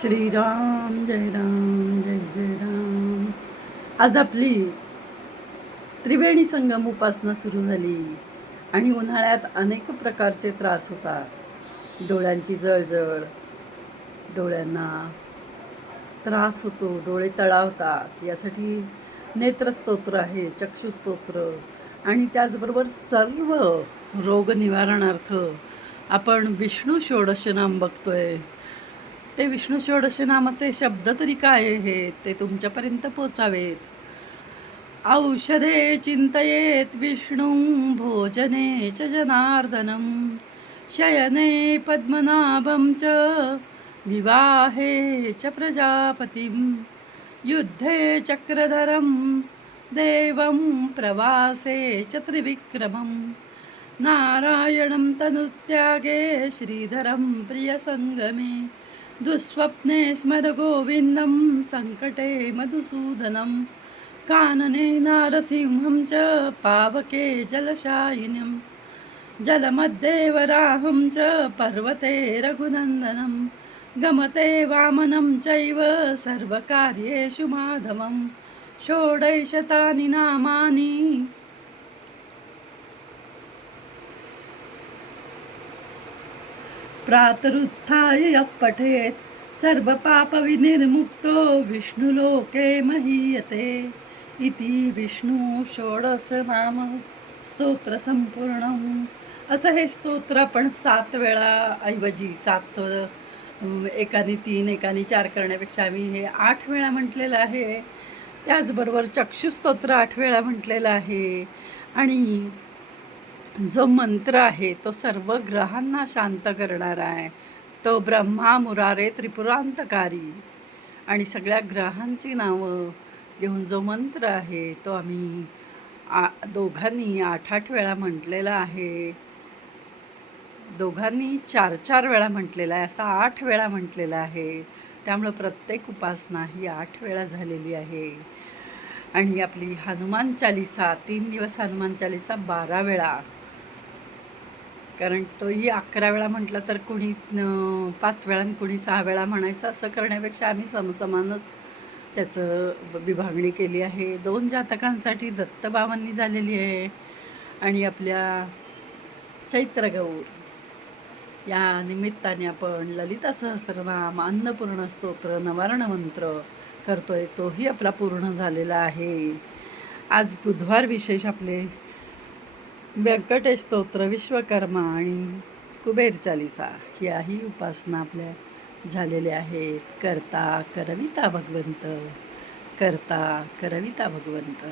श्रीराम जय राम जय जय राम. आज आपली त्रिवेणी संगम उपासना सुरू झाली आणि उन्हाळ्यात अनेक प्रकारचे त्रास होतात. डोळ्यांची जळजळ, डोळ्यांना त्रास होतो, डोळे तळावतात. यासाठी नेत्रस्तोत्र आहे, चक्षुस्तोत्र आणि त्याचबरोबर सर्व रोग निवारणार्थ आपण विष्णू षोडश नाम बघतोय. ते विष्णू षोडश नामाचे शब्द तरी काय आहेत ते तुमच्यापर्यंत पोचावेत. औषधे चिंतयेत विष्णुं भोजने च जनार्दनं शयने पद्मनाभं च विवाहे च प्रजापतिं युद्धे चक्रधरं देवं प्रवासे च त्रिविक्रमं नारायणं तनुत्यागे श्रीधरं प्रियसङ्गमे दुःस्वप्ने स्मर गोविन्दं सङ्कटे मधुसूदनं कानने नारसिंहं च पावके जलशायिनं जलमध्ये वराहं च पर्वते रघुनन्दनं गमते वामनं चैव सर्वकार्येषु माधवं षोडशतानि नामानि प्रातरुत्थाय यः पठेत् सर्वपापविनिर्मुक्तो विष्णुलोके महीयते इति विष्णू षोडशनाम स्तोत्र संपूर्णं. असं हे स्तोत्र आपण 7 वेळा ऐवजी 7 एकाने 3 एकाने 4 करण्यापेक्षा आम्ही हे 8 वेळा म्हटलेलं आहे. त्याचबरोबर चक्षुस्तोत्र 8 वेळा म्हटलेलं आहे. आणि जो मंत्र आहे तो सर्व ग्रहांना शांत करणारा आहे. तो ब्रह्मा मुरारे त्रिपुरांतकारी आणि सगळ्या ग्रहांची नावं घेऊन जो मंत्र आहे तो आम्ही दोघांनी 8-8 वेळा म्हटलेला आहे. दोघांनी 4-4 वेळा म्हटलेला आहे, असा 8 वेळा म्हटलेला आहे. त्यामुळं प्रत्येक उपासना ही 8 वेळा झालेली आहे. आणि आपली हनुमान चालिसा 3 दिवस हनुमान चालिसा 12 वेळा, कारण तोही 11 वेळा म्हटलं तर कुणी 5 वेळा आणि कुणी 6 वेळा म्हणायचं. असं करण्यापेक्षा आम्ही समसमानच त्याचं विभागणी केली आहे. 2 जातकांसाठी दत्तबाबांनी झालेली आहे आणि आपल्या चैत्रगौर या निमित्ताने आपण ललिता सहस्त्रनाम, अन्नपूर्ण स्तोत्र, नवारण मंत्र करतोय. तोही आपला पूर्ण झालेला आहे. आज बुधवार विशेष आपले व्यंकटेश स्तोत्र, विश्वकर्मा आणि कुबेर चालिसा याही उपासना आपल्या झालेल्या आहेत. करता करविता भगवंत, करता करविता भगवंत.